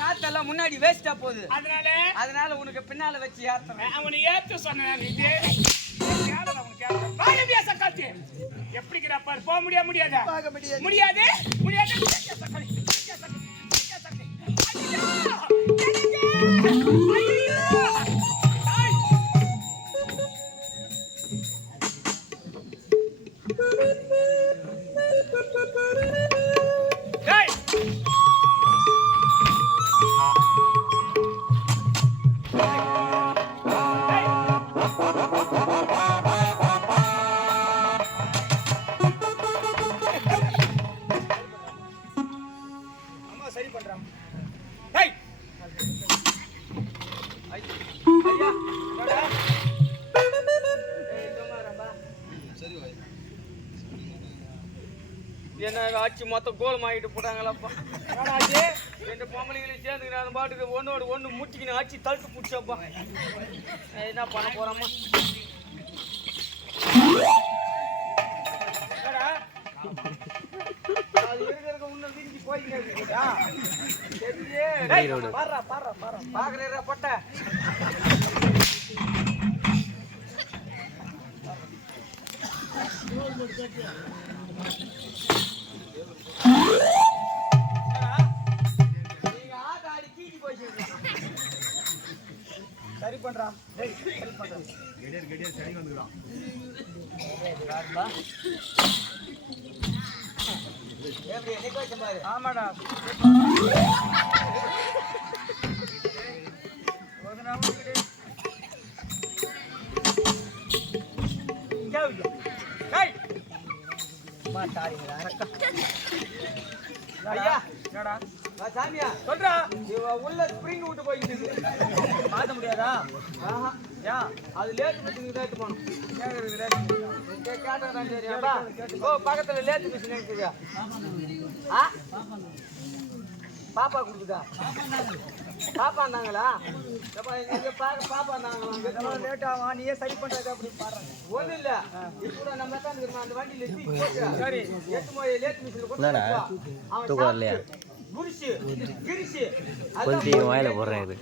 காத்தெல்லாம் முன்னாடி வேஸ்டா போகுது. அதனால? அதனால உனக்கு பின்னால வச்சு ஏத்துறேன். அவனை ஏத்து சொன்னேன் பாரு போக முடியாது? முடியாதா. முடியாது? சரி பண்றான். என்ன ஆட்சி மொத்த கோலம் ஆகிட்டு போட்டாங்களப்பா ஆச்சு? ரெண்டு பொம்பளைங்களையும் சேர்ந்துக்கிட்டு அந்த பாட்டுக்கு ஒன்னோடு ஒன்று முட்டிக்கின்னு ஆட்சி தழுத்து பிடிச்சப்பா என்ன பண்ண போறோமா? என்னடா? அது இருக்கிறதுக்கு இன்னும் வீதிக்கு இருக்குதா சரியே பாடுறா பாடுறா பாடுறா. பாக்குறா பட்ட. சரி பண்றான் டேய் சரி பண்றான் வா சாமியா. சொல்றா. இவ உள்ள ஸ்ப்ரிங் விட்டு போயிட்டு மாத்த முடியாதா? அது லேட் மிஷினுக்கு எடுத்து போகணும். கேக்குறது ரேட் கே- கேட்டதான் சரி அப்பா ஓ பக்கத்துல லேட் மிஷின் இருக்குதா. ஆ? பாப்பா கொடுக்குதா பாப்பாண்டாங்களா எப்பா இங்க பாக்க பாப்பாண்டாங்களா லேட் ஆகும்? நீயே சரி பண்றது அப்படி பாரு ஒண்ணும் இல்ல. இப்போ நம்ம தான் அந்த வண்டியில தூக்கி போட்டு சரி. எட்டு மணி லேட் மிஷின் கொடுத்து அவன் கொஞ்சம் வாயில போடுறேன் இது.